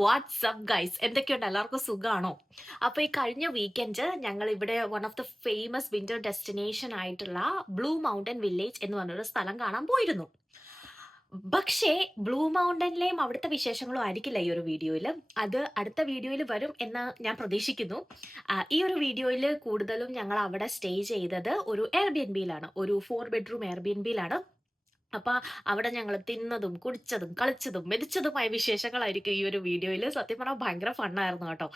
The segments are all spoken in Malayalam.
വാട്സ്ആപ്പ് ഗൈസ്, എന്തൊക്കെയുണ്ട്? എല്ലാവർക്കും സുഖമാണോ? അപ്പോൾ ഈ കഴിഞ്ഞ വീക്കെൻഡ് ഞങ്ങൾ ഇവിടെ one of the famous winter destination ആയിട്ടുള്ള ബ്ലൂ മൗണ്ടൻ വില്ലേജ് എന്ന് പറഞ്ഞൊരു സ്ഥലം കാണാൻ പോയിരുന്നു. പക്ഷേ ബ്ലൂ മൗണ്ടനിലെയും അവിടുത്തെ വിശേഷങ്ങളും ആയിരിക്കില്ല ഈ ഒരു വീഡിയോയിൽ. അത് അടുത്ത വീഡിയോയിൽ വരും എന്ന് ഞാൻ പ്രതീക്ഷിക്കുന്നു. ഈ ഒരു വീഡിയോയിൽ കൂടുതലും ഞങ്ങൾ അവിടെ സ്റ്റേ ചെയ്തത് ഒരു എയർബിഎൻബിയിലാണ്, ഒരു 4 ബെഡ്റൂം എയർബിഎൻബിയിലാണ്. അപ്പൊ അവിടെ ഞങ്ങൾ തിന്നതും കുടിച്ചതും കളിച്ചതും മെതിച്ചതുമായ വിശേഷങ്ങളായിരിക്കും ഈ ഒരു വീഡിയോയിൽ. സത്യം പറഞ്ഞാൽ ഭയങ്കര ഫണ്ണായിരുന്നു കേട്ടോ.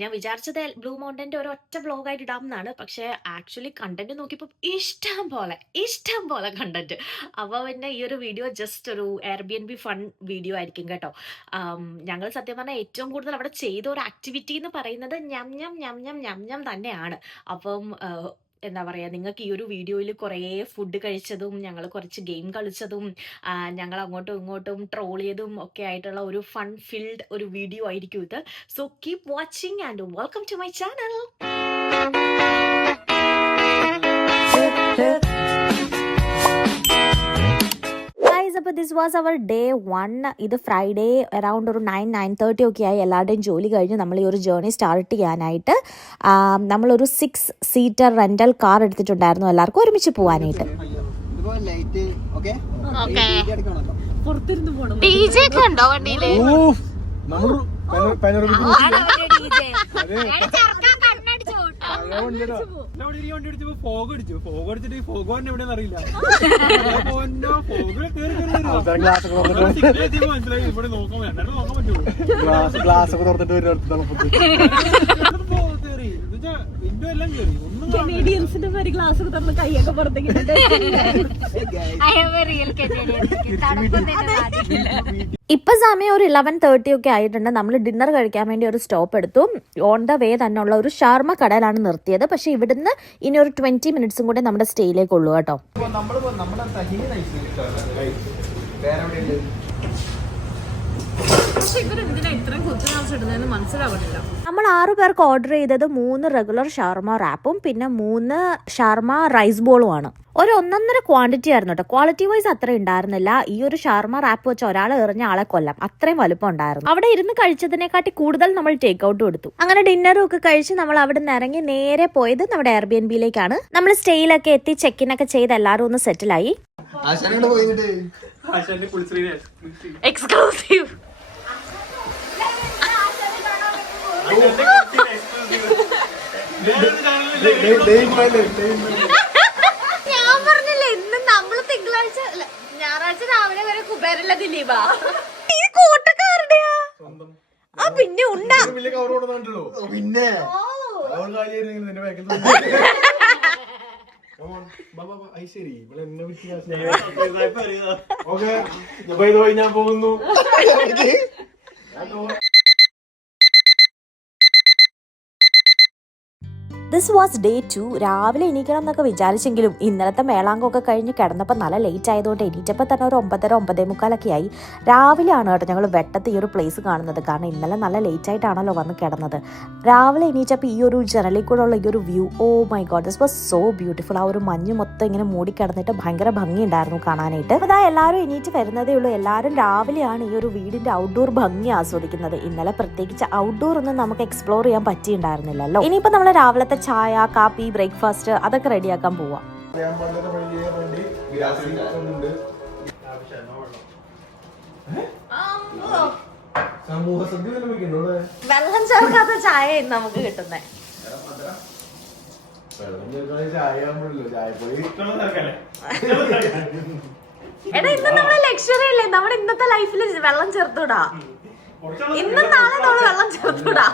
ഞാൻ വിചാരിച്ചത് ബ്ലൂ മൗണ്ടന്റെ ഒരു ഒറ്റ വ്ലോഗായിട്ട് ഇടാം എന്നാണ്. പക്ഷേ ആക്ച്വലി കണ്ടന്റ് നോക്കിയപ്പോൾ ഇഷ്ടം പോലെ കണ്ടന്റ്. അപ്പോൾ പിന്നെ ഈ ഒരു വീഡിയോ ജസ്റ്റ് ഒരു എയർബിഎൻബി ഫൺ വീഡിയോ ആയിരിക്കും കേട്ടോ. ഞങ്ങൾ സത്യം പറഞ്ഞാൽ ഏറ്റവും കൂടുതൽ അവിടെ ചെയ്ത ഒരു ആക്ടിവിറ്റി എന്ന് പറയുന്നത് ഞം ഞം ഞം ഞം ഞം ഞം തന്നെയാണ്. അപ്പം എന്താ പറയുക, നിങ്ങൾക്ക് ഈ ഒരു വീഡിയോയിൽ കുറേ ഫുഡ് കഴിച്ചതും ഞങ്ങൾ കുറച്ച് ഗെയിം കളിച്ചതും ഞങ്ങൾ അങ്ങോട്ടും ഇങ്ങോട്ടും ട്രോൾ ചെയ്തും ഒക്കെ ആയിട്ടുള്ള ഒരു ഫൺ ഫിൽഡ് ഒരു വീഡിയോ ആയിരിക്കും ഇത്. So keep watching and welcome to my channel. അപ്പോൾ ദിസ് വാസ് അവർ ഡേ 1. ഇത് ഫ്രൈഡേ അറൗണ്ട് ഒരു 9-9:30 ഒക്കെ ആയി. എല്ലാവരുടെയും ജോലി കഴിഞ്ഞ് നമ്മൾ ഈ ഒരു ജേർണി സ്റ്റാർട്ട് ചെയ്യാനായിട്ട് നമ്മളൊരു 6 സീറ്റർ റെൻ്റൽ കാർ എടുത്തിട്ടുണ്ടായിരുന്നു എല്ലാവർക്കും ഒരുമിച്ച് പോകാനായിട്ട്. ഗ്ലാസ് ഒക്കെ തുറന്നിട്ട് കൈയൊക്കെ പുറത്തേക്ക്. ഇപ്പൊ സമയം ഒരു 11:30 ഒക്കെ ആയിട്ടുണ്ട്. നമ്മൾ ഡിന്നർ കഴിക്കാൻ വേണ്ടി ഒരു സ്റ്റോപ്പ് എടുത്തു. ഓൺ ദ വേ തന്നെ ഉള്ള ഒരു ഷാർമ കടയിലാണ് നിർത്തിയത്. പക്ഷെ ഇവിടുന്ന് ഇനി ഒരു 20 മിനിറ്റ്സും കൂടെ നമ്മുടെ സ്റ്റേയിലേക്ക് ഉള്ളൂ കേട്ടോ. നമ്മൾ 6 പേർക്ക് ഓർഡർ ചെയ്തത് 3 റെഗുലർ ഷവർമ റാപ്പും പിന്നെ 3 ഷവർമ റൈസ് ബോളും ആണ്. ഒരു 1.5 ക്വാണ്ടിറ്റി ആയിരുന്നു കേട്ടോ. ക്വാളിറ്റി വൈസ് അത്ര ഉണ്ടായിരുന്നില്ല. ഈ ഒരു ഷവർമ റാപ്പ് വെച്ച് ഒരാൾ എറിഞ്ഞ ആളെ കൊല്ലാം, അത്രയും വലുപ്പം ഉണ്ടായിരുന്നു. അവിടെ ഇരുന്ന് കഴിച്ചതിനെക്കാട്ടി കൂടുതൽ നമ്മൾ ടേക്ക് ഔട്ടും എടുത്തു. അങ്ങനെ ഡിന്നറും ഒക്കെ കഴിച്ച് നമ്മൾ അവിടെ നിന്ന് ഇറങ്ങി നേരെ പോയത് നമ്മുടെ എയർബിഎൻബിയിലേക്കാണ്. നമ്മൾ സ്റ്റേയിലൊക്കെ എത്തി ചെക്കിനൊക്കെ ചെയ്ത് എല്ലാവരും ഒന്ന് സെറ്റിലായി. എക്സ്ക്ലൂസീവ് ഞാൻ പറഞ്ഞില്ലേ, ഇന്ന് നമ്മള് തിങ്കളാഴ്ച ഞായറാഴ്ച രാവിലെ വരെ കുബേരല്ല ദിലീപ. ഈ കൂട്ടക്കാരുടെയാ? ആ പിന്നെ ഉണ്ടാ പിന്നെ ഞാൻ പോകുന്നു. This was day 2. രാവിലെ എണീക്കണം എന്നൊക്കെ വിചാരിച്ചെങ്കിലും ഇന്നലത്തെ മേളാങ്കമൊക്കെ കഴിഞ്ഞ് കിടന്നപ്പോൾ നല്ല ലേറ്റ് ആയതുകൊണ്ട് എണീറ്റപ്പോൾ തന്നെ ഒരു 9:30-9:45 ആയി. രാവിലെയാണ് കേട്ടോ ഞങ്ങൾ വെട്ടത്ത് ഈ ഒരു പ്ലേസ് കാണുന്നത്. കാരണം ഇന്നലെ നല്ല ലേറ്റ് ആയിട്ടാണല്ലോ വന്ന് കിടന്നത്. രാവിലെ എണീറ്റപ്പോൾ ഈ ഒരു ജനലിൽ കൂടെ ഉള്ള ഈ ഒരു view, oh my God, this was so beautiful. ആ ഒരു മഞ്ഞ് മൊത്തം ഇങ്ങനെ മൂടിക്കിടന്നിട്ട് ഭയങ്കര ഭംഗിയുണ്ടായിരുന്നു കാണാനായിട്ട്. അപ്പോൾ അതാ എല്ലാവരും എണീറ്റ് വരുന്നതേ ഉള്ളൂ. എല്ലാവരും രാവിലെയാണ് ഈ ഒരു വീടിന്റെ ഔട്ട്ഡോർ ഭംഗി ആസ്വദിക്കുന്നത്. ഇന്നലെ പ്രത്യേകിച്ച് ഔട്ട്ഡോർ ഒന്നും നമുക്ക് എക്സ്പ്ലോർ ചെയ്യാൻ പറ്റിയിട്ടുണ്ടായിരുന്നില്ലല്ലോ. ഇനിയിപ്പോൾ നമ്മൾ രാവിലത്തെ ചായ, കാപ്പി, ബ്രേക്ക്ഫാസ്റ്റ് അതൊക്കെ റെഡിയാക്കാൻ പോവാം. വെള്ളം ചേർക്കാത്ത ചായ നമുക്ക് കിട്ടുന്നേ. എടാ ഇന്ന് നമ്മളെ ലക്ഷറി അല്ലേ, നമ്മുടെ ഇന്നത്തെ ലൈഫിൽ വെള്ളം ചേർത്തൂടാ. ഇന്നും നാളെ നമ്മള് വെള്ളം ചേർത്തൂടാ.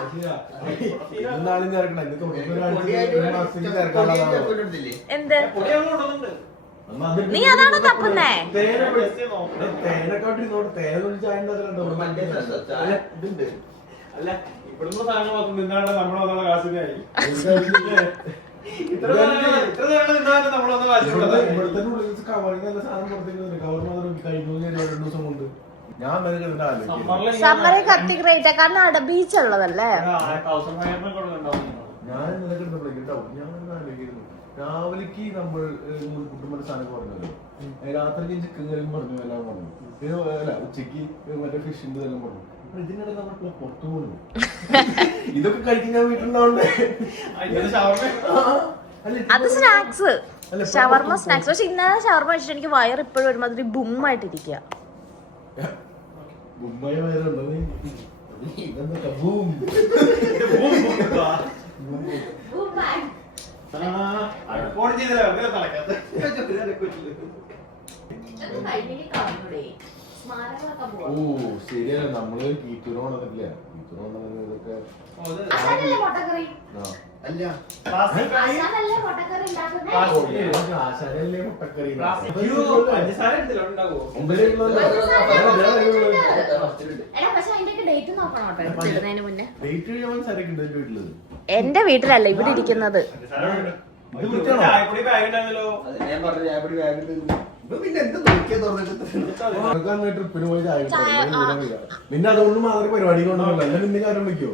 എന്ത് നീ അതാണോ തപ്പുന്നേ? സമ്മറി കത്തി ഗ്രേറ്റ് കാരണം ബീച്ച് ഉള്ളതല്ലേ. ഞാൻ രാവിലേക്ക് നമ്മൾ കുട്ടുമ്പോ സാധനം പറഞ്ഞല്ലോ, രാത്രിക്ക് ചിക്കൻ കറിയും പറഞ്ഞു എല്ലാം പറഞ്ഞു. പിന്നെ അല്ല ഉച്ചക്ക് മറ്റേ ഫിഷിന്റെ എല്ലാം പറഞ്ഞു. ഇതിനിടെ നമ്മൾ പുറത്തു പോകുന്നു. ഇതൊക്കെ കഴിക്കാൻ ഞാൻ വീട്ടിലുണ്ടാവണ്ടേ? അത് സ്നാക്സ്, ഷവർമ സ്നാക്സ്. പക്ഷെ ഇന്നലെ ഷവർമ കഴിച്ചിട്ട് എനിക്ക് വയർ ഇപ്പോഴും ഒരുമാതിരി ബുമ്മായിട്ടിരിക്കുക. ഓ ശരിയല്ല, നമ്മള് കീറ്റൂര് കൊണ്ടില്ല. കീറ്റൂര് കൊണ്ടുവന്നത് ഇതൊക്കെ ആശാരല്ലേ മുട്ടക്കറി. എന്റെ വീട്ടിലല്ല ഇവിടെ ഇരിക്കുന്നത്. ട്രിപ്പിന് പോയി പിന്നെ അതുകൊണ്ട് മാത്രമേ പരിപാടി കൊണ്ടുപോകണ്ട. അല്ല പിന്നെ കാര്യം വിളിക്കോ?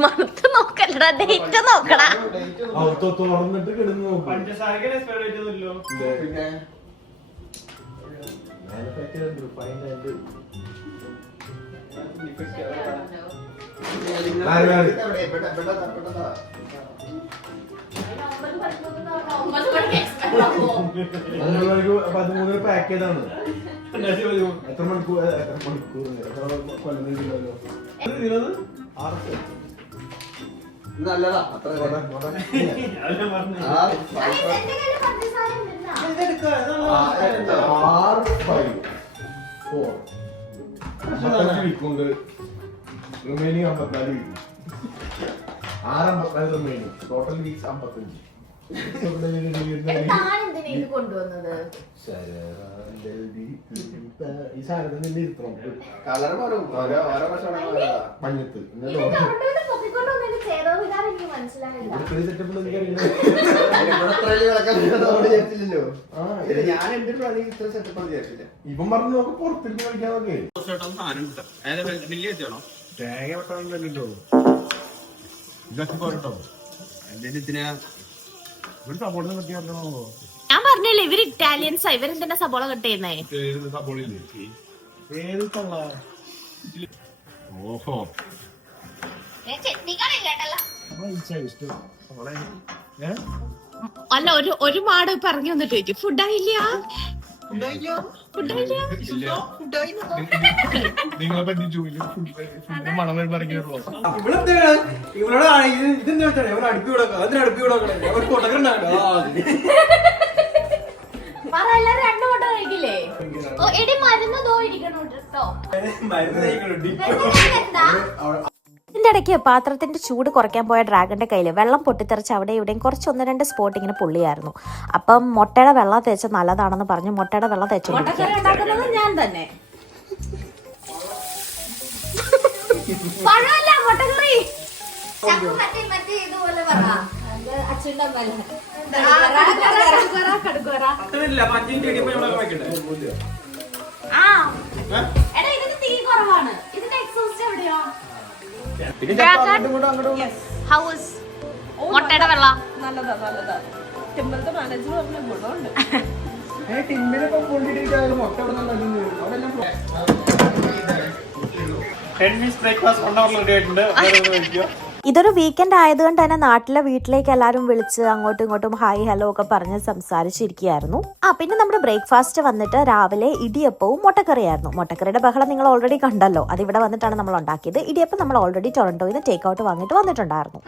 മണത്ത് നോക്കല്ലടാ, ഡേറ്റ് നോക്കടാ. തുറന്നിട്ട് കിടന്ന് നോക്കും. $13 പാക്കേജാണ്. എത്ര മണിക്കൂർ കൊല്ലം നല്ലതാ. അത്ര remaining 54 week. 6 remaining. Total weeks 55. ഈ സാധനം തന്നെ ഇരുത്തണം. കളർ മാറും. മഞ്ഞത്ത് ഞാൻ എന്റെ പ്ലാനിങ് ഇത്ര സെറ്റപ്പ് വിചാരിച്ചില്ല. ഇവൻ പറഞ്ഞു നോക്ക് പുറത്തിരുന്ന് കളിക്കാന്നൊക്കെ. തേങ്ങ വെട്ടാണല്ലോ ഇതൊക്കെ പോരട്ടോ. ഞാൻ പറഞ്ഞില്ലേ ഇവര് ഇറ്റാലിയൻസാ. ഇവരെന്തിനാ സബോള കട്ട് ചെയ്യുന്നേ? ഓഹോ അല്ല, ഒരു മാട് പറഞ്ഞു വന്നിട്ട് ചോദിക്കും ഫുഡായില്ല. നിങ്ങളെ പറ്റി മണം വരുമ്പോ രണ്ടു മുട്ട കഴിക്കില്ലേ? എടി മരുന്ന് ദോ ഇരിക്കണോ കേട്ടോ. ഇതിന്റെ ഇടയ്ക്ക് പാത്രത്തിന്റെ ചൂട് കുറയ്ക്കാൻ പോയ ഡ്രാഗന്റെ കയ്യിൽ വെള്ളം പൊട്ടിത്തെറിച്ച് അവിടെ ഇവിടെയും കുറച്ച് 1-2 സ്പോട്ട് ഇങ്ങനെ പൊള്ളിയായിരുന്നു. അപ്പം മുട്ടയുടെ വെള്ളം തേച്ച നല്ലതാണെന്ന് പറഞ്ഞു മുട്ടയുടെ വെള്ളം തേച്ചു. ഞാൻ തന്നെ തീ കുറവാണ്. ഇതിന്റെ എക്സോസ്റ്റ് എവിടെയാ? മുട്ടയുടെ വെള്ളം നല്ലതാ. ടിമ്പലത്തെ മാനേജർ പറഞ്ഞ ഗുണമുണ്ട്. ഇതൊരു വീക്കെൻഡ് ആയതുകൊണ്ട് തന്നെ നാട്ടിലെ വീട്ടിലേക്ക് എല്ലാവരും വിളിച്ച് അങ്ങോട്ടും ഇങ്ങോട്ടും ഹായ് ഹലോ ഒക്കെ പറഞ്ഞ് സംസാരിച്ചിരിക്കുകയായിരുന്നു. പിന്നെ നമ്മുടെ ബ്രേക്ക്ഫാസ്റ്റ് വന്നിട്ട് രാവിലെ ഇടിയപ്പവും മുട്ടക്കറിയായിരുന്നു. മുട്ടക്കറിയുടെ ബഹളം നിങ്ങൾ ഓൾറെഡി കണ്ടല്ലോ. അത് ഇവിടെ വന്നിട്ടാണ് നമ്മൾ ഉണ്ടാക്കിയത്. ഇടിയപ്പം നമ്മൾ ഓൾറെഡി ടൊറന്റോയിൽ നിന്ന് ടേക്ക് ഔട്ട് വാങ്ങിയിട്ട് വന്നിട്ടുണ്ടായിരുന്നു.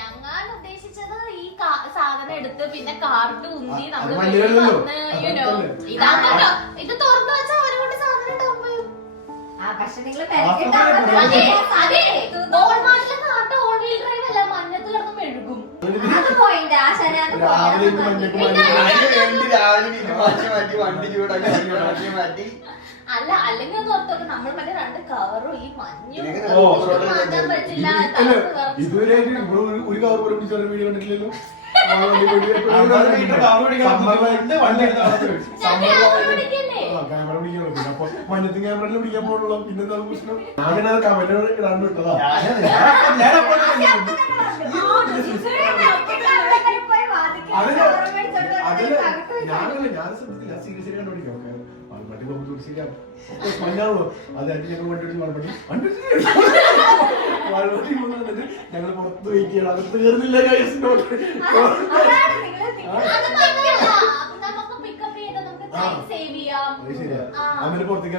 ഞങ്ങൾ ഉദ്ദേശിച്ചത് ഈ സാധനം എടുത്ത് പിന്നെ കാർട്ട് ഉന്തി നമ്മൾ ഇത് തുറന്നു വെച്ചാൽ അവരെ കൊണ്ട് സാധനം ഉണ്ടാവുമ്പോഴും മഞ്ഞത്ത് കിടന്ന് മെഴുകും. അല്ല അല്ലെങ്കിൽ ഒന്ന് ഓർത്തോക്കെ നമ്മൾ മറ്റേ 2 കവറും ഈ മഞ്ഞും മാറ്റാൻ പറ്റില്ല. ഇതുവരെ ഒരു കവർ പോലും പിടിച്ചോണ്ട് വീഡിയോ കണ്ടിട്ടില്ലല്ലോ. ക്യാമറ പിടിക്കണം. അപ്പൊ മഞ്ഞത്ത് ക്യാമറയിൽ പിടിക്കാൻ പോകണല്ലോ. പിന്നെന്താ പ്രശ്നം? അങ്ങനെ കമന്റ് ഇടാണ്ട് വിട്ടതാ. ശരിയാവും മഞ്ഞാണല്ലോ അത് ഞങ്ങൾ വണ്ടി മറുപടി മറുപടി വന്നിട്ട് ഞങ്ങൾ പുറത്ത് വെയിറ്റ് ചെയ്യണം അകത്ത് കയറുന്നില്ല അങ്ങനെ പുറത്തേക്ക്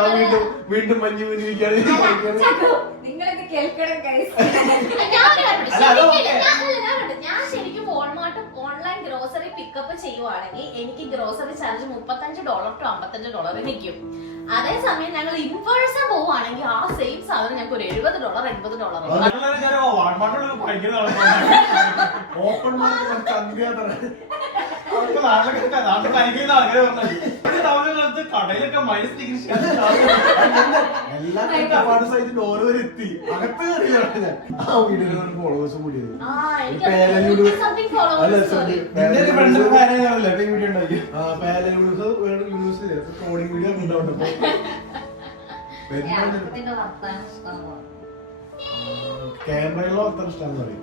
ഇറങ്ങി വീണ്ടും മഞ്ഞ് വീണിരിക്കുകയാണ്. ഞാൻ ശരിക്കും വാൾമാർട്ട് ഓൺലൈൻ ഗ്രോസറി പിക്കപ്പ് ചെയ്യുവാണെങ്കിൽ എനിക്ക് ഗ്രോസറി ചാർജ് $35 to $55 നിൽക്കും. അതേസമയം ഞങ്ങൾ ഇൻവേഴ്സ് പോവുകയാണെങ്കിൽ ആ സെയിം സാധനം ഞങ്ങൾക്ക് ഒരു $70 $80. ഓപ്പൺ മാർക്കറ്റ് കടയിലൊക്കെ മൈനസ് ഡിഗ്രി എല്ലാ കഷ്ടപ്പാട് സൈറ്റിൽ ഓരോരോ എത്തി അകത്ത് കയറിയാണ് ഞാൻ ആ വീഡിയോ ഫോളോവേഴ്സും കൂടിയത് ട്രോളിംഗ് വീഡിയോ ക്യാമറയിലോ അത്ര ഇഷ്ടമാണെന്ന് പറയും.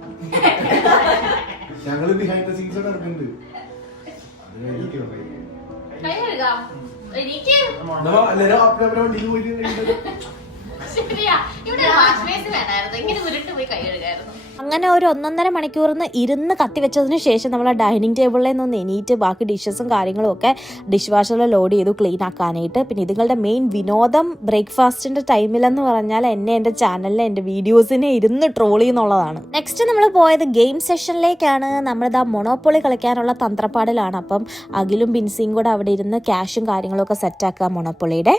ഞങ്ങള് ബിഹൈൻഡ് ദ സീൻസ് ഒക്കെ ഇറക്കുന്നുണ്ട്. അത് കഴിഞ്ഞിട്ട് വണ്ടിയിൽ പോയിട്ട് ശരിയാ ഇവിടെ വാഷ് ബേസിൻ വേണമായിരുന്നു. ഇങ്ങനെ ഉരുണ്ട് പോയി കൈ കഴുകായിരുന്നു. അങ്ങനെ ഒരു 1.5 മണിക്കൂറിന് ഇരുന്ന് കത്തിവെച്ചതിന് ശേഷം നമ്മൾ ആ ഡൈനിങ് ടേബിളിൽ നിന്ന് എണീറ്റ് ബാക്കി ഡിഷസും കാര്യങ്ങളും ഒക്കെ ഡിഷ് വാഷറിൽ ലോഡ് ചെയ്തു ക്ലീൻ ആക്കാനായിട്ട്. പിന്നെ ഇതുങ്ങളുടെ മെയിൻ വിനോദം ബ്രേക്ക്ഫാസ്റ്റിന്റെ ടൈമിലെന്ന് പറഞ്ഞാൽ എൻ്റെ ചാനലിൽ എൻ്റെ വീഡിയോസിനെ ഇരുന്ന് ട്രോൾ ചെയ്യുന്നുള്ളതാണ്. നെക്സ്റ്റ് നമ്മൾ പോയത് ഗെയിം സെഷനിലേക്കാണ്. നമ്മളിതാ മൊണോപ്പൊളി കളിക്കാനുള്ള തന്ത്രപ്പാടിലാണ്. അപ്പം അഖിലും ബിൻസിയും കൂടെ അവിടെ ഇരുന്ന് ക്യാഷും കാര്യങ്ങളും ഒക്കെ സെറ്റാക്കുക മൊണോപ്പൊളിയുടെ.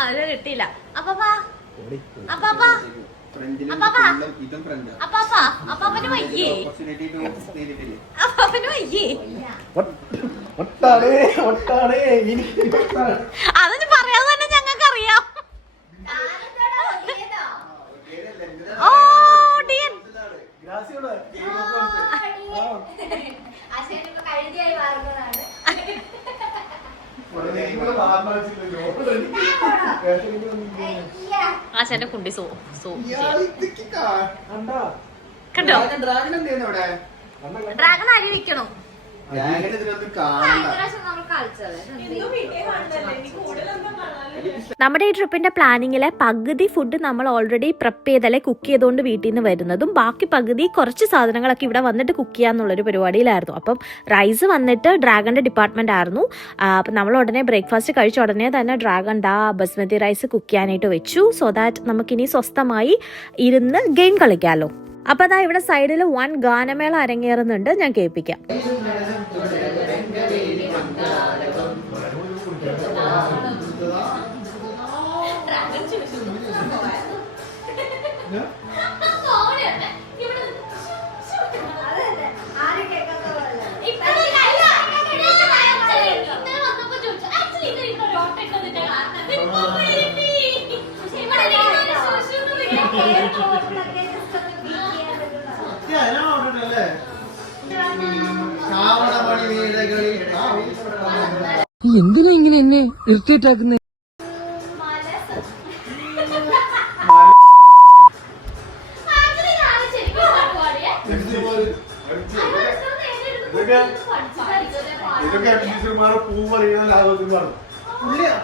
അത് കിട്ടിയില്ല. അപ്പാപ്പന് വയ്യേ അതൊന്ന് പറയാതെ തന്നെ ഞങ്ങൾക്ക് അറിയാം. ഓ ഡിയൻ ആശാന്റെ കുണ്ടി കണ്ടോ ഡ്രാഗൺ അടി വെക്കണോ? നമ്മുടെ ഈ ട്രിപ്പിന്റെ പ്ലാനിങ്ങിലെ പകുതി ഫുഡ് നമ്മൾ ഓൾറെഡി പ്രിപ്പ് ചെയ്തല്ലേ കുക്ക് ചെയ്തുകൊണ്ട് വീട്ടിൽ നിന്ന് വരുന്നതും ബാക്കി പകുതി കുറച്ച് സാധനങ്ങളൊക്കെ ഇവിടെ വന്നിട്ട് കുക്ക് ചെയ്യാന്നുള്ളൊരു പരിപാടിയിലായിരുന്നു. അപ്പം റൈസ് വന്നിട്ട് ഡ്രാഗന്റെ ഡിപ്പാർട്ട്മെന്റ് ആയിരുന്നു. അപ്പം നമ്മൾ ഉടനെ ബ്രേക്ക്ഫാസ്റ്റ് കഴിച്ച ഉടനെ തന്നെ ഡ്രാഗൺ ബസ്മതി റൈസ് കുക്ക് ചെയ്യാനായിട്ട് വെച്ചു. സോ ദാറ്റ് നമുക്കിനി സ്വസ്ഥമായി ഇരുന്ന് ഗെയിം കളിക്കാമല്ലോ. അപ്പൊ അതാ ഇവിടെ സൈഡിൽ വൺ ഗാനമേള അരങ്ങേറുന്നുണ്ട്. ഞാൻ കേൾപ്പിക്കാം. എന്തിനാ ഇങ്ങനെ എന്നെ ഇറിറ്റേറ്റ് ആക്കുന്നത്?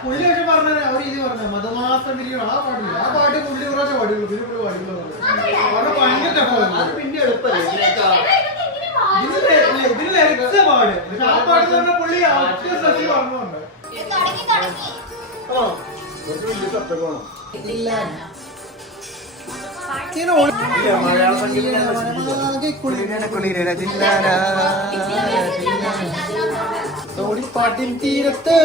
പുള്ളി പക്ഷെ പറഞ്ഞത് അവർ ഇത് പറഞ്ഞ മതമാസം തിരിക്കണം ആ പാടില്ല ആ പാട്ട് പുള്ളി കുറച്ച് പാടുള്ളൂ പിന്നെ പുള്ളി പാടില്ല ഭയങ്കര ടഫാണ്. അത് പിന്നെ എളുപ്പമല്ലേ ഇതിന് ലിറിക്സ് പാട് ആ പാട്ട് പറഞ്ഞ പുള്ളി ശശി പറഞ്ഞുണ്ട്. പാട്ടിൻ തീരത്ത്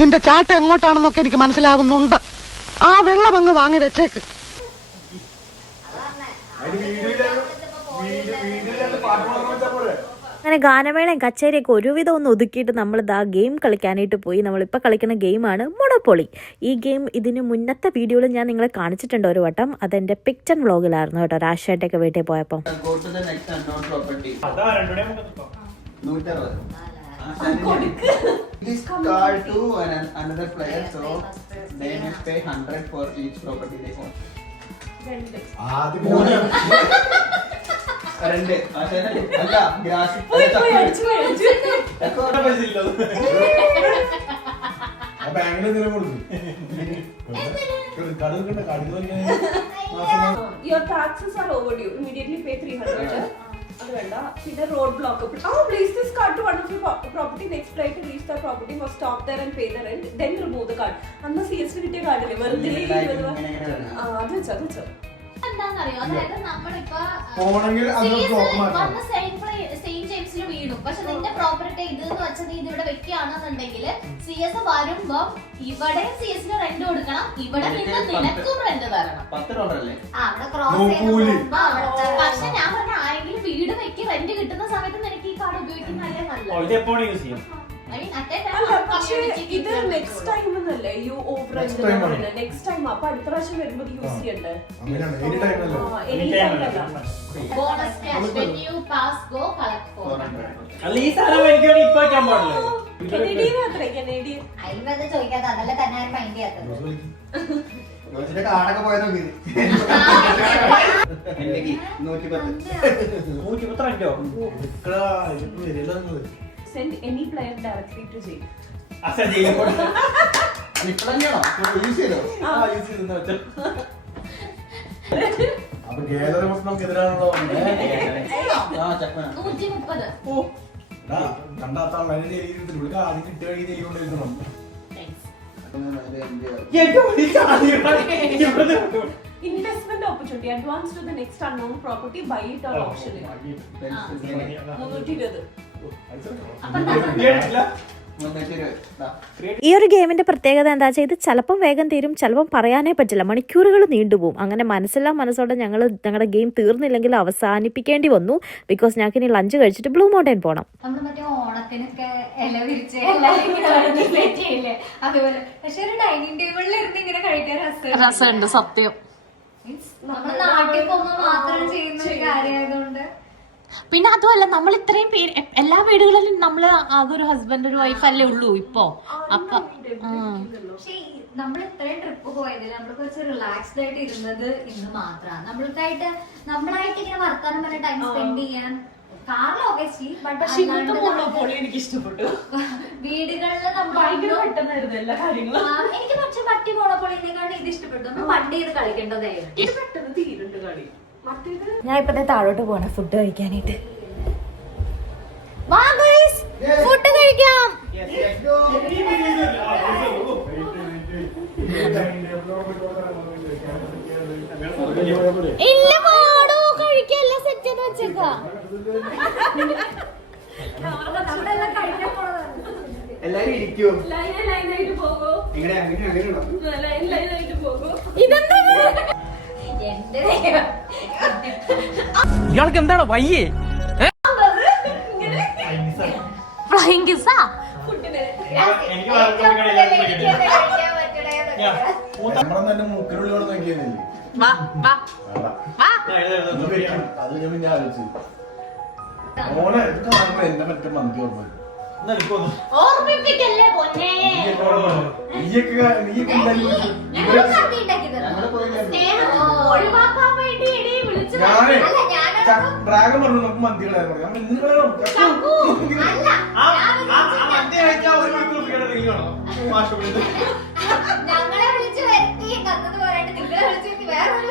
നിന്റെ ചാട്ട എങ്ങോട്ടാണെന്നൊക്കെ എനിക്ക് മനസ്സിലാകുന്നുണ്ട്. ആ വെള്ളം അങ്ങ് വാങ്ങി വെച്ചേക്ക്. അങ്ങനെ ഗാനമേളയും കച്ചേരിയൊക്കെ ഒരുവിധം ഒന്ന് ഒതുക്കിയിട്ട് നമ്മൾ ഇതാ ഗെയിം കളിക്കാനായിട്ട് പോയി. നമ്മളിപ്പോൾ കളിക്കുന്ന ഗെയിമാണ് മൊണോപ്പൊളി. ഈ ഗെയിം ഇതിന് മുന്നത്തെ വീഡിയോയിൽ ഞാൻ നിങ്ങളെ കാണിച്ചിട്ടുണ്ട് ഒരു വട്ടം. അതെൻ്റെ പിക്ചർ വ്ളോഗിലായിരുന്നു കേട്ടോ, രാഷ്ട്രീയമായിട്ടൊക്കെ വീട്ടിൽ പോയപ്പോൾ. This card to another player, so they must pay 100 for each property they own. ആദ്യം രണ്ട് അല്ല ഗ്രാസ് ബാങ്കിന് എന്തിനാ കൊടുക്കും കട കടന്നു Your taxes are overdue. Immediately pay 300. അത് വേണ്ട. പിന്നെ road block. Place this card to one of your property. Next flight to reach the property must stop there and pay the rent. Then remove the card. അന്ന് CS കിട്ടിയ കാർഡില്ലേ വെറുതെ 20 അത് വെച്ചോ. എന്താന്നറിയോ, അതായത് നമ്മളിപ്പോ പോണെങ്കിൽ അത് ബ്ലോക്ക് മാറ്റാം. വന്ന് സെയിം ജെയിംസിൽ വീണു. പക്ഷെ നിന്റെ പ്രോപ്പർട്ടി ഇത് എന്ന് വെച്ചാൽ നീ ഇതിവിടെ വെക്കുകയാണെന്നുണ്ടെങ്കിൽ CS വരുമ്പോ ഇവിടെ CS റെന്റ് കൊടുക്കണം, ഇവിടെ നിന്ന് നിനക്കും റെന്റ് തരണം. $10 അല്ലേ? അവിടെ ക്രോസ് ചെയ്യുമ്പോ പക്ഷെ ഞാൻ പറഞ്ഞ ആരെങ്കിലും വീട് വെക്കി റെന്റ് കിട്ടുന്ന സമയത്ത് നിനക്ക് ഈ കാർഡ് ഉപയോഗിക്കുന്നതല്ലേ നല്ലത്. പക്ഷേ ഇത് നെക്സ്റ്റ് ടൈം എന്നല്ലേ യു ഓവർ നെക്സ്റ്റ് ടൈം അപ്പൊ അടുത്ത പ്രാവശ്യം വരുമ്പോൾ യൂസ് ചെയ്യണ്ടേ? അങ്ങനെയാണ് എനി ടൈം അല്ലേ എനി ടൈം അല്ല. Bonus cash when you pass go collect 400. അല്ല ഈ സാധനം മേടിക്കാൻ ഇപ്പൊ വെക്കാൻ പാടില്ല. കനേഡിയൻ അത്രേ കനേഡിയൻ. അയിമത് ചോദിക്കാതെ അതല്ല തന്നെ മൈൻഡ് ചെയ്യാത്തത്. ജോസിന്റെ കാർഡൊക്കെ പോയത് നോക്കി. എന്റെ 110 Send any player directly to jail. ഇപ്പഴാണോ യൂസ് ചെയ്തോ? അപ്പൊ ഗേലറി പ്രശ്നമൊക്കെ എതിരാണല്ലോ. 130. രണ്ടാമത്തെ ആളെ ജയിലിൽ ആദ്യം കിട്ടിയ വഴി ജയിലുകൊണ്ടിരിക്കണം. Investment opportunity. Advance to the next unknown property. Buy it or auction it. 320. ഈ ഒരു ഗെയിമിന്റെ പ്രത്യേകത എന്താ വെച്ചാൽ ഇത് ചിലപ്പം വേഗം തീരും, ചിലപ്പം പറയാനേ പറ്റില്ല, മണിക്കൂറുകൾ നീണ്ടുപോകും. അങ്ങനെ മനസ്സോടെ ഞങ്ങൾ ഞങ്ങളുടെ ഗെയിം തീർന്നില്ലെങ്കിൽ അവസാനിപ്പിക്കേണ്ടി വന്നു. ബിക്കോസ് ഞങ്ങൾക്ക് ഇനി ലഞ്ച് കഴിച്ചിട്ട് ബ്ലൂ മൗണ്ടൻ പോകണം. നമ്മള് മറ്റേ ഓണത്തിനൊക്കെ ഇല വിരിച്ച് എല്ലാവരും സെറ്റ് ചെയ്യില്ലേ, അതുപോലെ. പക്ഷെ ഒരു ഡൈനിങ് ടേബിളിൽ ഇരുന്ന് ഇങ്ങനെ കഴിക്കാൻ രസമുണ്ട് സത്യം. നമ്മുടെ നാട്ടിൽ പോകുമ്പോൾ മാത്രം ചെയ്യുന്ന ഒരു കാര്യമായതുകൊണ്ട്. പിന്നെ അതുമല്ല, നമ്മൾ ഇത്രയും പേര് എല്ലാ വീടുകളിലും നമ്മള് ആകെ ഒരു ഹസ്ബൻഡ് ഒരു വൈഫ് അല്ലേ ഉള്ളൂ ഇപ്പൊ. അപ്പൊ പക്ഷെ നമ്മൾ ഇത്രയും ട്രിപ്പ് പോയതിൽ നമ്മൾ കുറച്ച് റിലാക്സ്ഡ് ആയിട്ട് ഇരുന്നത് ഇന്ന് മാത്രമാണ്. നമ്മളായിട്ട് ഇങ്ങനെ വർത്താനം പറഞ്ഞ ടൈം സ്പെൻഡ് ചെയ്യാൻ കാറിൽ ഒബിയസ്ലി. എനിക്ക് ഇഷ്ടപ്പെട്ടു. വീടുകളിൽ ഭയങ്കര പെട്ടെന്നായിരുന്നു എല്ലാ കാര്യങ്ങളും. എനിക്ക് പക്ഷെ പട്ടി മോണോപ്പൊളിനെക്കാളും ഇത് ഇഷ്ടപ്പെട്ടു. നമ്മൾ പണ്ട് ചെയ്ത് കളിക്കേണ്ടതായിരുന്നു. ഇത് പെട്ടെന്ന് തീരുണ്ട് കളി. മറ്റേത് ഞാൻ ഇപ്പത്തെ താഴോട്ട് പോണ ഫുഡ് കഴിക്കാനായിട്ട്. ഫുഡ് കഴിക്കാം. ഇല്ല പാടോ കഴിക്കല്ല, സെറ്റ് ചെയ്ത് വെച്ചേക്കാം. നമ്മളെല്ലാം കഴിക്കാൻ പോണതാണ്. എല്ലാരും ഇരിക്കുവോ? ലൈനായിട്ട് പോകോ? ലൈനായിട്ട് പോകോ? ഇതെന്താ എന്റെ ഇയാൾക്ക് എന്താണ് വയ്യേ? ഫ്ലൈങ് കിസ്സാ. നമ്മുടെ തന്നെ മൂക്കിനുള്ളിലോട് നോക്കിയാൽ വാ വാ വാ. അത് ഞാൻ പിന്നെ ആലോചിച്ചു. ഓനെ ഇത് കാണുമ്പോ എന്റെ മറ്റേ മന്തി ഓർമ്മ. ഓർമ്മിപ്പിക്കല്ലേ പൊന്നേ. ഒഴിവാക്കാൻ വേണ്ടി എടീ വിളിച്ചു. ഡ്രാഗൺ പറഞ്ഞു നമുക്ക് മന്തി കളയാൻ ഞങ്ങളെ വിളിച്ച് വരുത്തി കത്തത് പറയട്ടെ. നിങ്ങളെ വിളിച്ച് വേറെ ഒരു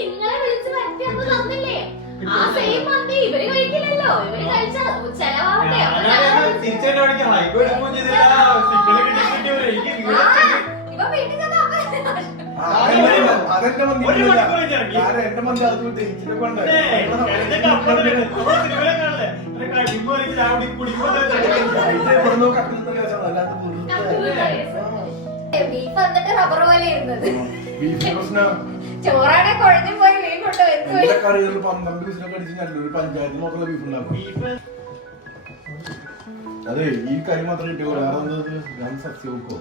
നിങ്ങളെ വിളിച്ച് വരുത്തിയൊന്നും തന്നില്ലേ? ആ സെയിം മന്തി ഇവര് കഴിക്കില്ലല്ലോ. ഇവര് കഴിച്ച ചെലവാവട്ടെ. ഇവ വീട്ടിൽ അതെന്റെ മന്തി എന്റെ മന്തി അത് ജയിച്ചിട്ട് കൊണ്ട് ബീഫ് വന്നിട്ട് റബ്ബർ പോലെ ഇരുന്നത്. ബീഫ് പ്രശ്നം ചോറാടെ കുഴഞ്ഞു പോയി ബീഫ് കൊണ്ട് എല്ലാ കറികളിൽ 12 വിസിലൊക്കെ അടിച്ച് നല്ലൊരു പഞ്ചായത്ത് നോക്കുള്ള ബീഫ് ഉണ്ടാക്കും. അതെ ഈ കറി മാത്രം കിട്ടിയോ വേറെ ഞാൻ സത്യം നോക്കോ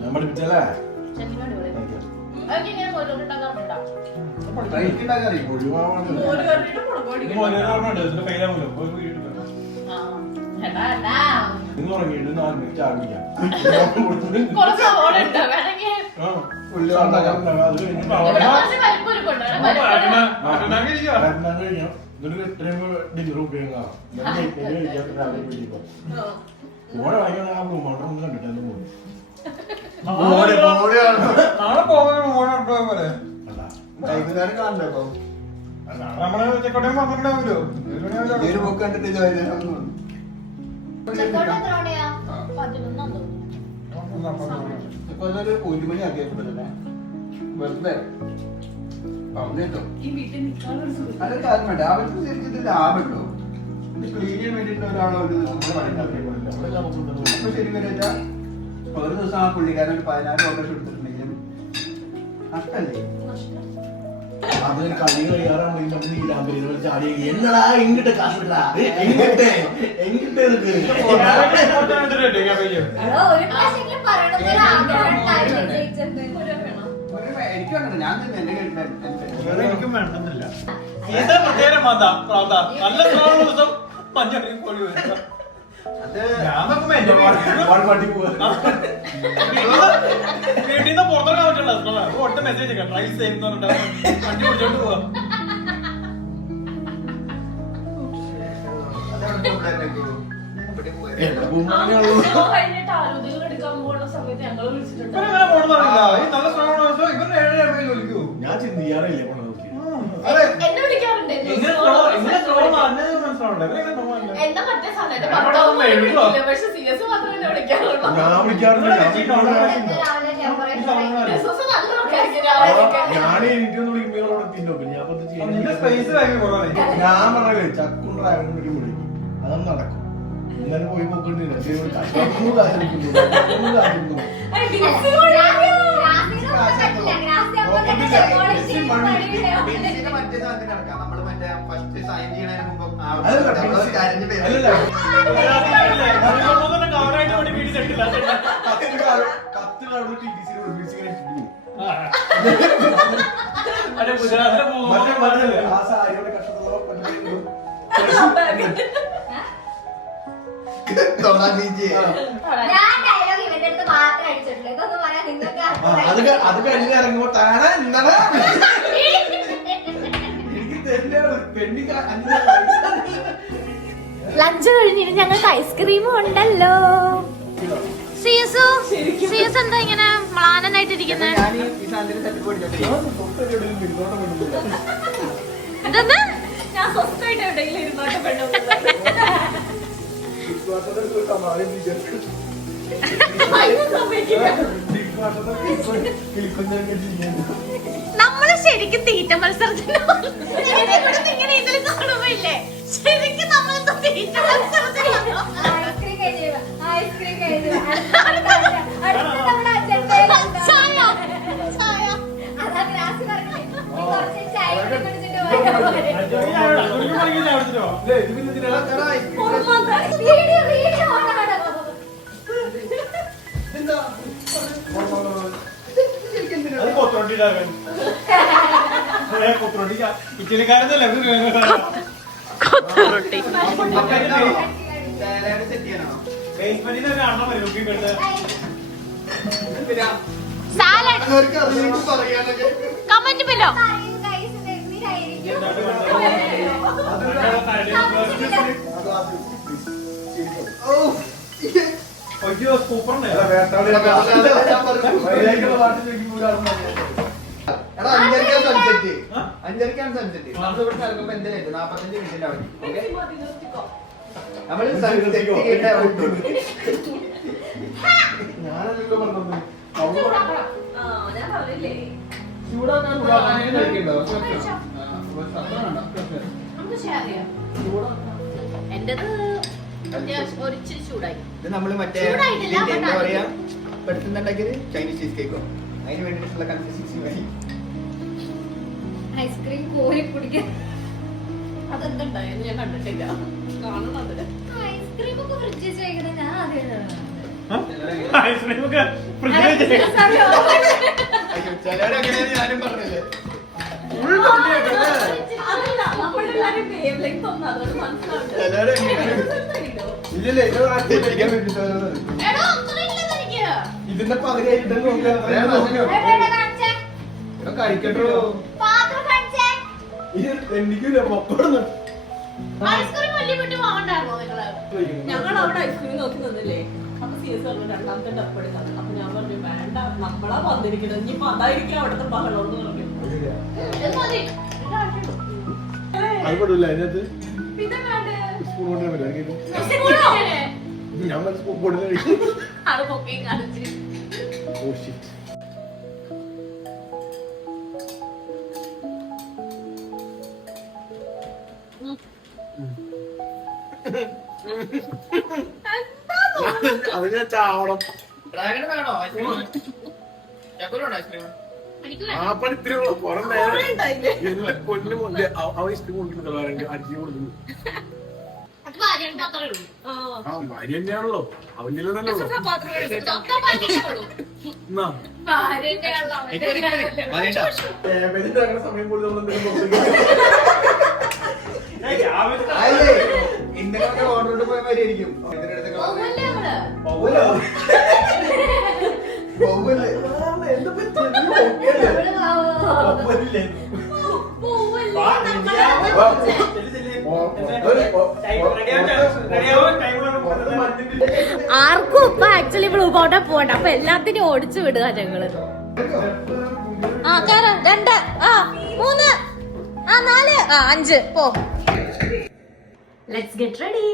ഞാൻ പഠിപ്പിച്ചല്ലേ നിങ്ങൾ ഉറങ്ങിയിട്ട് 4 മിനിറ്റ് ചാടിക്കാം നാളെ പോകുമ്പോൾ പോലെ വൈകുന്നേരം കാണണ്ടോ നമ്മള് ചെക്കോട്ടയം വന്നിട്ടുണ്ടാവുമല്ലോ ഒരു ബുക്ക് കണ്ടിട്ട് ചെക്കൗട്ട് എത്ര മണിയാ? ഇപ്പൊ അതൊരു 1 മണി ആക്കിയപ്പോഴല്ലേ വെറുതെ പറഞ്ഞിട്ടോ ഈ വീട്ടിൽ നിൽക്കാനുള്ള സുഖം. അത് കാര്യം വേണ്ട അവർക്ക് ശരിക്കും ഇത് ലാഭമുണ്ടോ ഇത് ക്ലീൻ ചെയ്യാൻ വേണ്ടിയിട്ട് ഒരാളോ ഒരു അപ്പൊ ശരി വരില്ല ഒരു ദിവസം ആ പുള്ളിക്കാരൻ ഒരു 14 ഓട്ടോ എടുത്തിട്ടുണ്ടെങ്കിലും നഷ്ടല്ലേ അത് കളി കഴിയാറാണെങ്കിൽ ചാടി എന്നടാ എങ്ങിട്ട് കാശിടാ എങ്ങിട്ട് എടോ, ഒരു പ്രാവശ്യമെങ്കിലും പറയണമെന്ന് ഒരു ആഗ്രഹം ഉണ്ടായില്ലേ ജയിച്ചെന്ന്? എനിക്ക് വേണ്ട ഞാൻ തന്നെ എന്റെ വേറെ എനിക്കും വേണമെന്നില്ല ഇത് പ്രത്യേക നല്ല സ്ട്രോങ് ദിവസം പഞ്ചാബി കോഴി വരും അത് ഞാൻ നോക്കുമ്പോ എന്റെ വീട്ടിൽ നിന്ന് പുറത്തോട്ട് പറ്റില്ല ഒട്ടും മെസ്സേജ് ഒക്കെ ട്രൈ ചെയ്യുന്ന വണ്ടി പിടിച്ചോണ്ട് പോവാ ഷോ കഴിഞ്ഞിട്ട് ആലോചനകൾ എടുക്കാൻ പോകുന്ന സമയത്ത് ഞങ്ങൾ വിളിച്ചിട്ടുണ്ട്. ഇവരെങ്ങനെ പോണെന്നറിയില്ല ഈ നല്ല സ്ട്രോങ് ദിവസം ഇവരുടെ 7 ജോലിക്കൂ ഞാൻ ചിന്തിക്കാറില്ല അതെ എന്നെ വിളിക്കാറുണ്ട് എങ്ങനെ സ്ട്രോങ് മനസ്സിലാവണ്ടേ ഇവരെങ്ങനെ സ്ട്രോങ് എന്നെ മറ്റേ സമയത്ത് ഭർത്താവ് പോലും വിളിക്കില്ല. പക്ഷെ CS മാത്രമേ എന്നെ വിളിക്കാറുള്ളൂ. ഞാൻ വിളിക്കാറില്ല ഇന്ന് രാവിലെ ടെമ്പറേച്ചർ റിസോഴ്സ് നല്ല ആൾക്കാർക്ക് രാവിലെയൊക്കെ. ഞാൻ എനിക്കൊന്നും വിളിക്കുമ്പോൾ തിന്നോക്കും നിന്റെ സ്പേസ് ഭയങ്കര കുറവാണ് ഞാൻ പറഞ്ഞേ ചക്കുണ്ടായാലും വിളിക്കും അതൊന്നും നടക്കും ഇന്നലെ പോയി നോക്കണ്ടില്ല മറ്റേ സാധനത്തിന് നടക്കാം നമ്മള് മറ്റേ ഫസ്റ്റ് സൈൻ ചെയ്യണതിന് മുമ്പ് കവറായിട്ട് വേണ്ടി വീട്ടിൽ സെറ്റില്ല കത്ത് കാണുമ്പോൾ അതെ ഗുജറാത്തിലെ പോകുമ്പോൾ ആ സാരിയുടെ കഷ്ടത്തോളം ഞാൻ ഡയലോഗ് ഇവന്റെ അടുത്ത് മാത്രമേ അടിച്ചിട്ടുള്ളൂ. ഇതൊന്നും പറയാൻ നിങ്ങൾക്ക് അത് കഴിഞ്ഞ് ഇറങ്ങുമ്പോ താഴെ ഇന്നലെ എനിക്ക് തന്നെയാണ് പെണ്ണിക്ക് 5 ലഞ്ച് കഴിഞ്ഞിട്ട് ഞങ്ങൾക്ക് ഐസ്ക്രീമും ഉണ്ടല്ലോ. സീസ് എന്താ ഇങ്ങനെ മ്ലാനനായിട്ടിരിക്കുന്നത്? ഞാൻ ഈ സാധനത്തിന് സെറ്റ് ഇതെന്താ? ഞാൻ സ്വസ്ഥമായിട്ട് എവിടെയെങ്കിലും ഇരുന്നോട്ടെ പെണ്ണു. നമ്മള് ശരിക്കും തീറ്റ മത്സരത്തിന് ഇങ്ങനെ ഇതിൽ കാണുമ്പോയില്ലേ ശരിക്കും നമ്മളെന്തോ തീറ്റ മത്സരത്തിലാണോ? ഐസ്ക്രീം കഴിഞ്ഞു. ഐസ്ക്രീം കഴിഞ്ഞു. അടുത്ത നമ്മുടെ അജണ്ടയിലുണ്ട്. ചായ ചായ അതാ ഗ്ലാസ് പറഞ്ഞേ. നീ കുറച്ച് ചായ കൂടി കുടിച്ചിട്ട് പോയാ വീഡിയോ ഓണാണോ? അത് കൊത്തോണ്ടിട്ടാണ് ഇച്ചിരിക്കാരനല്ലേ കൊത്തുറൊട്ടി ബേസ്മെന്റിന് ഒരു അണ്ണ വരും സാലഡ് കമന്റ് ബിലോ. അയ്യോ സൂപ്പറിനെ അഞ്ചരക്കാണ് സൺസെറ്റ് നമ്മൾ ഇവിടെ ഇറങ്ങുമ്പോ എന്തായാലും 45 മിനിറ്റിന്റെ അവധി ഓക്കെ നമ്മള് സൺസെറ്റ് കേട്ടാ ഞാനല്ലോ പറഞ്ഞത് ഞാൻ പറഞ്ഞില്ലേ നമുക്ക് ഷെയർ ചെയ്യാം. എന്റേത് അത്യാവശ്യം ഒരിച്ചിരി ചൂടായി. ഇത് നമ്മള് മറ്റേ ചൂടായിട്ടില്ല, ഇതിന്റെ എന്താ but പറയാ പെടുത്തുന്നുണ്ടെങ്കിൽ ചൈനീസ് ചീസ് കേക്കോ അതിന് വേണ്ടിയിട്ടുള്ള കൺസിസ്റ്റൻസി മതി ഐസ്ക്രീം കോരി കുടിക്കാൻ അതെന്തുണ്ടായെന്ന് ഞാൻ കണ്ടിട്ടില്ല. കാണണം അതില്. ഐസ്ക്രീം ഒക്കെ ഫ്രിഡ്ജിൽ വെക്കുന്നത് ഞാൻ ആദ്യമായിട്ടാണ്. ഐസ്ക്രീം ഒക്കെ ഫ്രിഡ്ജിൽ Sorry, വേവ് ലെങ്ത് ഒന്നും അതുകൊണ്ട് മനസ്സിലാവുന്നുണ്ട്. ഇല്ലല്ലേ ഇത് ആക്കിയിരിക്കാൻ വേണ്ടിട്ട് എടോ, ഒന്നും ഇല്ലെന്ന് എനിക്ക്. ഇതിന്റെ പകുതിയായിട്ട് നോക്കാം കഴിക്കട്ടോ പാത്രം കാണിച്ചേ. എനിക്കില്ല പൊക്കോടുന്നു ഐസ്ക്രീം വലിയ വിട്ട് വാങ്ങണ്ടായിരുന്നോ നിങ്ങള്? ഞങ്ങൾ അവിടെ ഐസ്ക്രീം നോക്കി നിന്നില്ലേ, അപ്പൊ സീരിയസ് പറഞ്ഞു രണ്ടാമത്തെ ഡപ്പ് എടുക്കാൻ. അപ്പൊ ഞാൻ പറഞ്ഞു വേണ്ട, നമ്മളാ വന്നിരിക്കുന്നത്, ഇനിയിപ്പോ അതായിരിക്കും അവിടുത്തെ ബഹളം എന്ന് പറഞ്ഞു. ഇത് മതി. ഇത് ആവശ്യമുള്ളൂ. അത് പെടില്ല അതിനകത്ത് പിന്നെ വേണ്ടേ സ്പൂൺ കൊണ്ടുവരാൻ പറ്റില്ല സ്പൂണോ? ഞാൻ സ്പൂൺ കൊടുത്തു അത് പൊക്കിയും കാണിച്ച്. ഓ ഷിറ്റ് അതിനെ ചാവണം എനിക്ക് ആ പണി ഇത്തിരി പുറം നേരം പൊന്നു കൊണ്ട് അവൻ ഇഷ്ടം കൊണ്ടിരുന്നത് അടിച്ചു കൊടുക്കുന്നു അത് ഭാര്യയുടെ മാത്രമേ ഉള്ളൂ. ആ ഭാര്യ തന്നെയാണല്ലോ അവൻ്റെ തന്നെ ഉള്ളു ഒക്കെ ഭാര്യയുടെ ഉള്ളൂ. എന്നാ ഭാര്യയുടെ ആണല്ലോ അവന്റെ. സമയം കൂടുതൽ ഇന്നലെ ഓർഡർ പോയ മാതിരിയായിരിക്കും പോവല്ലേ അവള്? ആർക്കും ഇപ്പൊ ആക്ച്വലി ബ്ലൂ മൗണ്ടൻ പോകണ്ട, അപ്പൊ എല്ലാത്തിനും ഓടിച്ചു വിടുക ഞങ്ങള്. ആ കേറ്, 2 3 4 5 പോ. Let's get ready.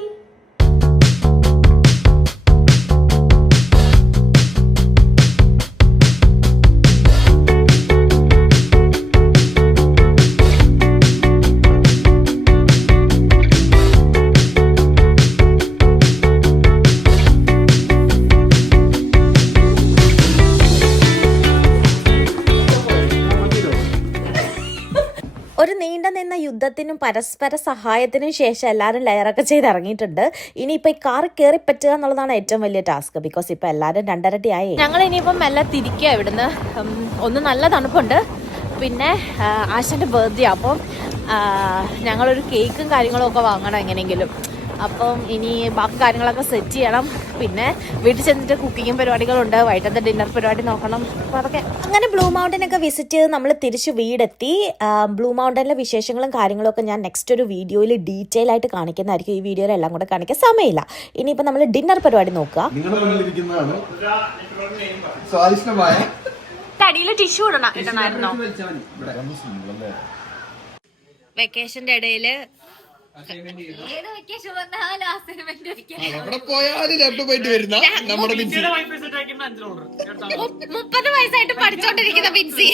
ഒരു നീണ്ട നിന്ന യുദ്ധത്തിനും പരസ്പര സഹായത്തിനും ശേഷം എല്ലാവരും ലെയറൊക്കെ ചെയ്ത് ഇറങ്ങിയിട്ടുണ്ട്. ഇനിയിപ്പോൾ ഈ കാർ കയറി പറ്റുക എന്നുള്ളതാണ് ഏറ്റവും വലിയ ടാസ്ക്. ബിക്കോസ് ഇപ്പോൾ എല്ലാവരും 2:30 ആയി. ഞങ്ങൾ ഇനിയിപ്പം മെല്ലെ തിരിക്കുക ഇവിടുന്ന്. ഒന്ന് നല്ല തണുപ്പുണ്ട്, പിന്നെ ആശാൻ്റെ ബർത്ത്ഡേ, അപ്പം ഞങ്ങളൊരു കേക്കും കാര്യങ്ങളും ഒക്കെ വാങ്ങണം എങ്ങനെയെങ്കിലും. അപ്പം ഇനി ബാക്കി കാര്യങ്ങളൊക്കെ സെറ്റ് ചെയ്യണം. പിന്നെ വീട്ടിൽ ചെന്നിട്ട് കുക്കിങ്ങും പരിപാടികളുണ്ട്, വൈകിട്ടത്തെ ഡിന്നർ പരിപാടി നോക്കണം. അപ്പോൾ അതൊക്കെ അങ്ങനെ ബ്ലൂ മൗണ്ടനൊക്കെ വിസിറ്റ് ചെയ്ത് നമ്മൾ തിരിച്ച് വീടെത്തി. ബ്ലൂ മൗണ്ടനിലെ വിശേഷങ്ങളും കാര്യങ്ങളും ഒക്കെ ഞാൻ നെക്സ്റ്റ് ഒരു വീഡിയോയിൽ ഡീറ്റെയിൽ ആയിട്ട് കാണിക്കുന്നതായിരിക്കും. ഈ വീഡിയോയിൽ എല്ലാം കൂടെ കാണിക്കാൻ സമയമില്ല. ഇനിയിപ്പോൾ നമ്മൾ ഡിന്നർ പരിപാടി നോക്കുക. നിങ്ങളുടെ മുന്നിലിരിക്കുന്നതാണ് സ്വാദിഷ്ടമായ അടിയിൽ ടിഷ്യൂ ഇടണമായിരുന്നോ? വെക്കേഷന്റെ ഇടയിൽ ഏത് വെക്കേഷൻ വന്നാലും അസൈൻമെന്റ് അവിടെ പോയാലും ലാപ്ടോപ്പ് ആയിട്ട് വരുന്ന നമ്മുടെ 30 വയസ്സായിട്ട് പഠിച്ചോണ്ടിരിക്കുന്ന ബിൻസി.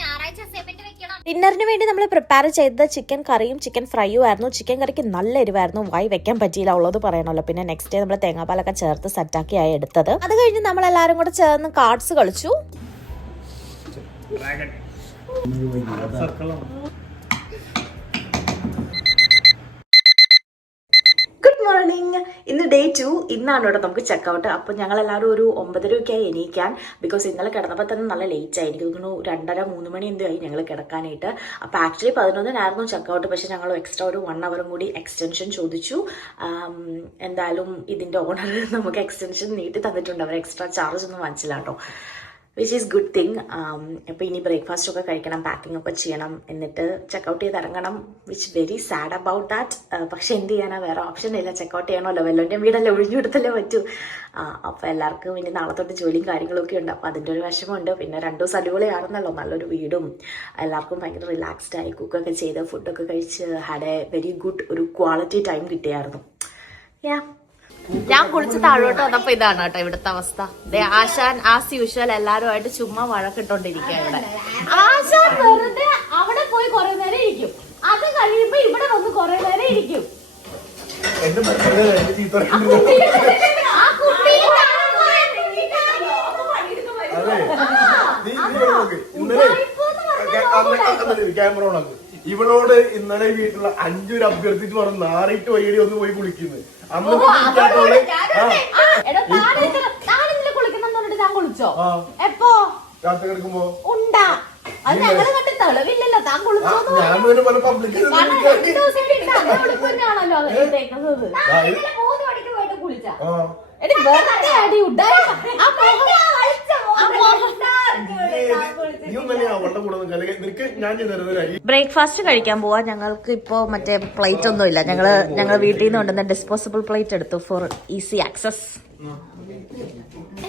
ഞായറാഴ്ച അസൈൻമെന്റ് വെക്കണം. ഡിന്നറിന് വേണ്ടി നമ്മൾ പ്രിപ്പയർ ചെയ്തത് ചിക്കൻ കറിയും ചിക്കൻ ഫ്രൈയും ആയിരുന്നു. ചിക്കൻ കറിക്ക് നല്ല എരിവായിരുന്നു, വായി വെക്കാൻ പറ്റിയില്ല, ഉള്ളത് പറയണമല്ലോ. പിന്നെ നെക്സ്റ്റ് ഡേ നമ്മൾ തേങ്ങാപ്പാലൊക്കെ ചേർത്ത് സെറ്റാക്കി ആയി എടുത്തത്. അത് കഴിഞ്ഞ് നമ്മൾ എല്ലാവരും കൂടെ ചേർന്ന് കാർഡ്സ് കളിച്ചു. Good morning. ഇന്ന് ഡേ 2. ഇന്നാണ് ഇവിടെ നമുക്ക് ചെക്കൗട്ട്. അപ്പോൾ ഞങ്ങളെല്ലാവരും ഒരു 9:30 ആയി എണീക്കാൻ. ബിക്കോസ് ഇന്നലെ കിടന്നപ്പോൾ തന്നെ നല്ല ലേറ്റ് ആയി. എനിക്ക് തോന്നുന്നു 2:30 3 മണി എന്തോ ആയി ഞങ്ങൾ കിടക്കാനായിട്ട്. അപ്പോൾ ആക്ച്വലി 11-നായിരുന്നു ചെക്കൗട്ട്. പക്ഷെ ഞങ്ങൾ എക്സ്ട്രാ ഒരു 1 hour കൂടി എക്സ്റ്റൻഷൻ ചോദിച്ചു. എന്തായാലും ഇതിൻ്റെ ഓണർ നമുക്ക് എക്സ്റ്റൻഷൻ നീട്ടി തന്നിട്ടുണ്ട്. അവർ എക്സ്ട്രാ ചാർജ് ഒന്നും വാങ്ങിച്ചില്ല കേട്ടോ, വിച്ച് ഈസ് ഗുഡ് തിങ്. അപ്പോൾ ഇനി ബ്രേക്ക്ഫാസ്റ്റ് ഒക്കെ കഴിക്കണം, പാക്കിംഗ് ഒക്കെ ചെയ്യണം, എന്നിട്ട് ചെക്കൗട്ട് ചെയ്ത് ഇറങ്ങണം. Which very sad about that. പക്ഷെ എന്ത് ചെയ്യാനാ, വേറെ ഓപ്ഷൻ ഇല്ല. ചെക്കൗട്ട് ചെയ്യണമല്ലോ, വല്ലവൻ്റെ വീടല്ലേ, ഒഴിഞ്ഞു കൊടുത്തല്ലേ പറ്റൂ. അപ്പോൾ എല്ലാവർക്കും ഇനി നാളെ തൊട്ട് ജോലിയും കാര്യങ്ങളൊക്കെ ഉണ്ട്. അപ്പോൾ അതിൻ്റെ ഒരു വിഷമമുണ്ട്. പിന്നെ 2 ദിവസം അടിപൊളിയാണെന്നല്ലോ, നല്ലൊരു വീടും, എല്ലാവർക്കും ഭയങ്കര റിലാക്സ്ഡ് ആയി കുക്കൊക്കെ ചെയ്ത് ഫുഡൊക്കെ കഴിച്ച് ഹാഡ് എ വെരി ഗുഡ് ഒരു ക്വാളിറ്റി ടൈം കിട്ടിയായിരുന്നു. ഞാൻ കുളിച്ച് താഴോട്ട് വന്നപ്പോ ഇതാണ് കേട്ടോ ഇവിടുത്തെ അവസ്ഥ. ആശാൻ ആസ് യൂഷ്വൽ എല്ലാരുമായിട്ട് ചുമ്മാ വഴക്കിട്ടോണ്ടിരിക്കുക ഇവിടെ. ആശാൻ വെറുതെ അവിടെ പോയി കുറെ നേരം ഇരിക്കും, അത് കഴിയുമ്പോ ഇവിടെ വന്ന് കുറെ നേരം ഇരിക്കും. ക്യാമറ ഓണാക്കും. ഇവളോട് ഇന്നലെ വീട്ടിലുള്ള 5 അഭ്യർത്ഥിച്ച് പറഞ്ഞു നാറിയിട്ട് വൈകി ഒന്ന് പോയി കുളിക്കുന്നത്. അന്ന് കുളിക്കുന്ന കുളിച്ചോ ആ. എപ്പോ രാത്രി കിടക്കുമ്പോ ഉണ്ടാ അത് ഞങ്ങള് കണ്ട് തെളിവില്ലല്ലോ താൻ കുളിച്ചോ ഞാൻ പിന്നെ പല പബ്ലിക് ആണല്ലോ ഇട്ടേക്കുന്നത് 3 മണിക്ക് പോയിട്ട് കുളിച്ചാ എടി വെറുതെ അടി ഉണ്ടായി നീ ഒന്നല്ലേ അവളുടെ കൂടെ നിനക്ക് ഞാൻ ചെയ്തരുന്നില്ല. ബ്രേക്ക്ഫാസ്റ്റ് കഴിക്കാൻ പോവാ. ഞങ്ങൾക്ക് ഇപ്പോ മറ്റേ പ്ലേറ്റ് ഒന്നും ഇല്ല. ഞങ്ങൾ വീട്ടിൽ നിന്ന് കൊണ്ടുവന്ന ഡിസ്പോസിബിൾ പ്ലേറ്റ് എടുത്തു ഫോർ ഈസി ആക്സസ്.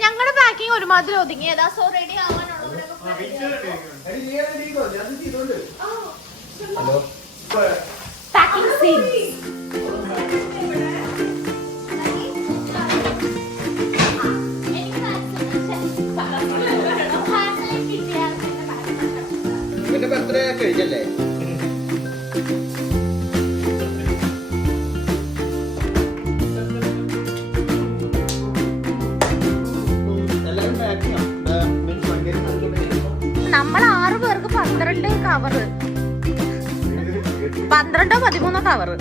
ഞങ്ങളുടെ പാക്കിംഗ് ഒരുമാതിരി ഒതുങ്ങിയതാ. So ready packing scene. എന്റെ ബർത്ത്ഡേ കഴിഞ്ഞല്ലേ? എല്ലാവരും പാക്കിംഗ് നമ്മൾ 6 പേർക്ക് 12 കവറ്, 12 13 കവറ്.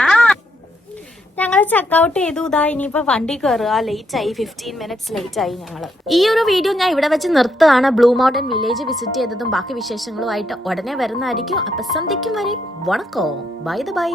ആ ഞങ്ങൾ ചെക്കൗട്ട് ചെയ്തു. ഇതാ ഇനിയിപ്പോ വണ്ടി കയറുക. ലേറ്റ് ആയി, 15 മിനിറ്റ്സ് ലേറ്റ് ആയി. ഞങ്ങള് ഈ ഒരു വീഡിയോ ഞാൻ ഇവിടെ വെച്ച് നിർത്തുകയാണ്. ബ്ലൂ മൗണ്ടൻ വില്ലേജ് വിസിറ്റ് ചെയ്തതും ബാക്കി വിശേഷങ്ങളുമായിട്ട് ഉടനെ വരുന്നതായിരിക്കും. അപ്പൊ സന്ധ്യയ്ക്കും വരെ വണക്കം. ബൈ.